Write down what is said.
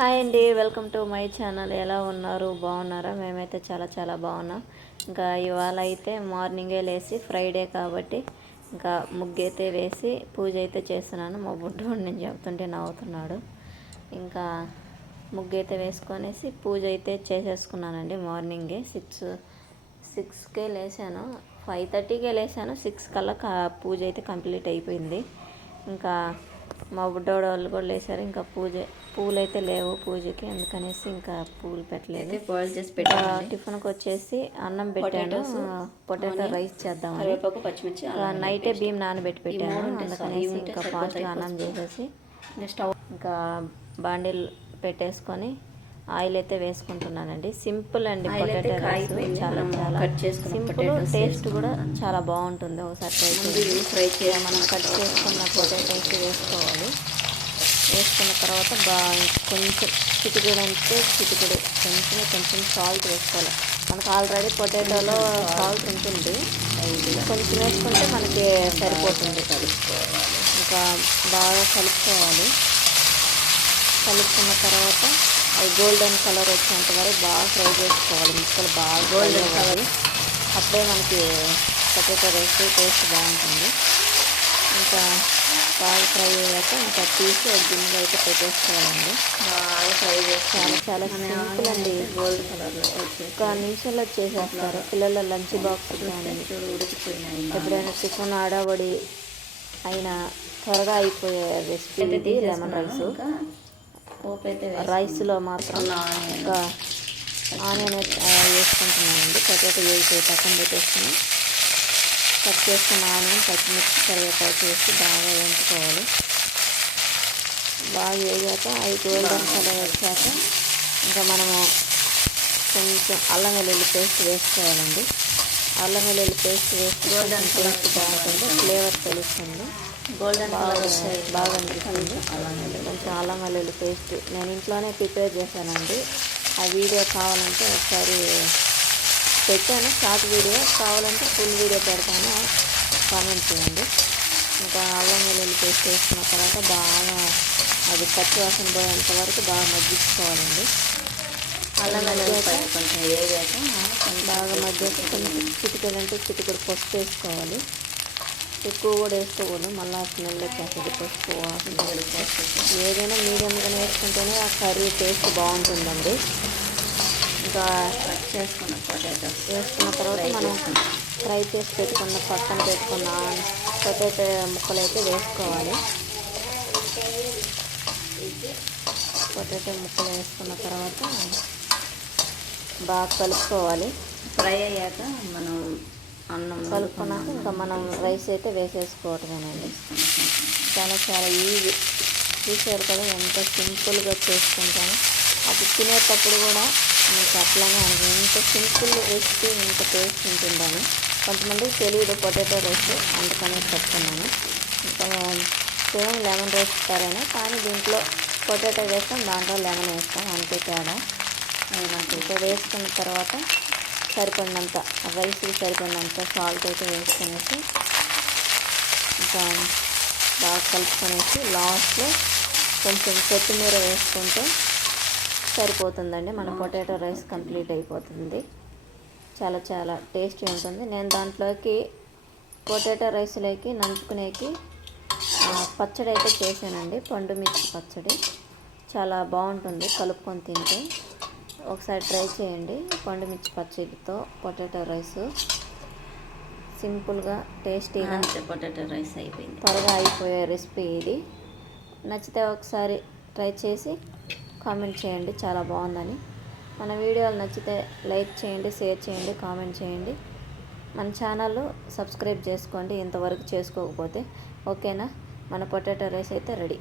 Hi అండి welcome to my channel. ఎలా ఉన్నారు? బాగున్నారా? మేమైతే చాలా చాలా బాగున్నాం. ఇంకా ఇవాళ అయితే మార్నింగే లేచి ఫ్రైడే కాబట్టి ఇంకా ముగ్గు అయితే వేసి పూజ అయితే చేస్తున్నాను. మా బుడ్డోడు నేను చెప్తుంటే నవ్వుతున్నాడు. ఇంకా ముగ్గైతే వేసుకొనేసి పూజ అయితే చేసేసుకున్నానండి మార్నింగే. సిక్స్ సిక్స్కే లేచాను ఫైవ్ థర్టీకే లేచాను సిక్స్ కల్లా కా- పూజ అయితే కంప్లీట్ అయిపోయింది. ఇంకా మా బుడ్డోడు వాళ్ళు కూడా లేచారు ఇంకా పూజ పూలు అయితే లేవు పూజకి. అందుకనేసి ఇంకా పూలు పెట్టలేదు. బాయిల్ చేసి ఇంకా పెట్టాను టిఫిన్కి వచ్చేసి అన్నం పెట్టాను. పొటాటో రైస్ కరివేపాకు పచ్చిమిర్చి నైటే బియ్యం నానబెట్టి పెట్టాను. అందుకనేసి ఇంకా ఫాస్ట్గా అన్నం చేసేసి స్టవ్ ఇంకా బాండిల్ పెట్టేసుకొని ఆయిల్ అయితే వేసుకుంటున్నానండి. సింపుల్ అండి పొటాటో రైస్. చాలా చాలా సింపుల్ టేస్ట్ కూడా చాలా బాగుంటుంది ఒకసారి ఫ్రై చేయాలి మనం కట్ చేసుకున్న పొటాటోస్ వేసుకోవాలి. వేసుకున్న తర్వాత బాగా కొంచెం చిటికెడు అంటే చిటికెడు. కొంచెం కొంచెం సాల్ట్ వేసుకోవాలి. మనకు ఆల్రెడీ పొటాటోలో సాల్ట్ ఉంటుంది. కొంచెం వేసుకుంటే మనకి సరిపోతుంది. ఇంకా బాగా కలుపుకోవాలి. కలుపుకున్న తర్వాత గోల్డెన్ కలర్ వచ్చేంత వరకు బాగా ఫ్రై చేసుకోవాలి. ముక్కలు బాగా గోల్డెన్ కలర్. అప్పుడే మనకి పొటాటో రైస్ టేస్ట్ బాగుంటుంది. ఇంకా బాగా ఫ్రై అయ్యాక ఇంకా తీసి ఒక గిన్నెలో అయితే పెట్టేసుకోవాలండి. బాగా ఫ్రై చేసి చాలా చాలా సింపుల్ అండి. గోల్డ్ వచ్చేసి ఒక నిమిషంలో చేసేస్తారు. పిల్లల లంచ్ బాక్స్ కానీ ఎప్పుడైనా టిఫిన్ ఆడబడి అయినా త్వరగా అయిపోయే రెసిపీ ఇది లెమన్ రైస్. రైస్లో మాత్రం ఇంకా ఆనియన్. వేసుకుంటున్నానండి పొటాటో వేసి పక్కన పెట్టేసుకుని కట్ చేసుకున్న ఆనియన్ పచ్చిమిర్చి కరివేపాకు వేసి బాగా వేయించుకోవాలి. బాగా వేగాక అవి గోల్డెన్ కలర్ వచ్చాక ఇంకా మనము కొంచెం అల్లం వెల్లుల్లి పేస్ట్ వేసుకోవాలండి. అల్లం వెల్లుల్లి పేస్ట్ వేస్తే కొంచెం టేస్ట్ బాగుంటుంది ఫ్లేవర్ తెలుస్తుంది. గోల్డెన్ బాగా కలర్ వస్తాయి బాగా అనిపిస్తుంది. కొంచెం అల్లం వెల్లుల్లి పేస్ట్. నేను ఇంట్లోనే ప్రిపేర్ చేశానండి. ఆ వీడియో కావాలంటే ఒకసారి పెట్టాను. Short video. కావాలంటే ఫుల్ వీడియో పెడతాను. కామెంట్ చేయండి. ఇంకా అల్లం వెల్లుల్లి పేస్ట్ వేసుకున్న తర్వాత బాగా అది పచ్చి వాసన పోయేంత వరకు బాగా మగ్గించుకోవాలండి. అల్లం పేస్ట్ కొంచెం వేగాక బాగా మధ్యకి కొంచెం చిటికెడు అంటే చిటికెడు పసుపు వేసుకోవాలి. ఎక్కువ కూడా వేసుకోకూడదు. మళ్ళీ స్మెల్ వచ్చేస్తుంది పసుపు వాసన ఏదైనా మీడియంగా వేసుకుంటేనే ఆ కర్రీ టేస్ట్ బాగుంటుందండి. ఇంకా చేసుకున్న పొటాటో వేసుకున్న తర్వాత మనం ఫ్రై చేసి పెట్టుకున్న పక్కన పెట్టుకున్న పొటాటో ముక్కలు అయితే వేసుకోవాలి. పొటాటో ముక్కలు వేసుకున్న తర్వాత బాగా కలుపుకోవాలి. ఫ్రై అయ్యాక మనం అన్నం కలుపుకున్నాక ఇంకా మనం రైస్ అయితే వేసేసుకోవటమేనండి. చాలా చాలా ఈజీ. చూసారు కదా ఎంత సింపుల్గా చేసుకుంటాను. అది తినేటప్పుడు కూడా మీకు అట్లానే అని ఇంత సింపుల్ రెసిపీ ఇంత టేస్ట్ ఉంటుందని. కొంతమందికి తెలియదు పొటాటో రైస్ అందుకనే చెప్తున్నాను. ఇంకా సేమ్ లెమన్ రైస్ ఇస్తారని కానీ దీంట్లో పొటాటో వేస్తాం దాంట్లో లెమన్ వేస్తాం అంతే తేడా. నాకు ఇంకా వేసుకున్న తర్వాత సరిపడినంత రైస్కి సరిపడినంత సాల్ట్ అయితే వేసుకునేసి ఇంకా బాగా కలుపుకొనేసి లాస్ట్లో కొంచెం కొత్తిమీర వేసుకుంటే సరిపోతుందండి. మన పొటాటో రైస్ కంప్లీట్ అయిపోతుంది. చాలా చాలా టేస్టీ ఉంటుంది. నేను దాంట్లోకి పొటాటో రైస్లోకి నంచుకునేకి పచ్చడి అయితే చేశానండి. పండు మిర్చి పచ్చడి. చాలా బాగుంటుంది కలుపుకొని తింటే. ఒకసారి ట్రై చేయండి. పండు మిర్చి పచ్చడితో పొటాటో రైస్. సింపుల్గా టేస్టీగా. పొటాటో రైస్ అయిపోయింది. త్వరగా అయిపోయే రెసిపీ ఇది. నచ్చితే ఒకసారి ట్రై చేసి కామెంట్ చేయండి. చాలా బాగుందని. మన వీడియోలు నచ్చితే లైక్ చేయండి షేర్ చేయండి కామెంట్ చేయండి. మన ఛానల్ సబ్స్క్రైబ్ చేసుకోండి. ఇంతవరకు చేసుకోకపోతే ఓకేనా? మన పొటాటో రైస్ అయితే రెడీ.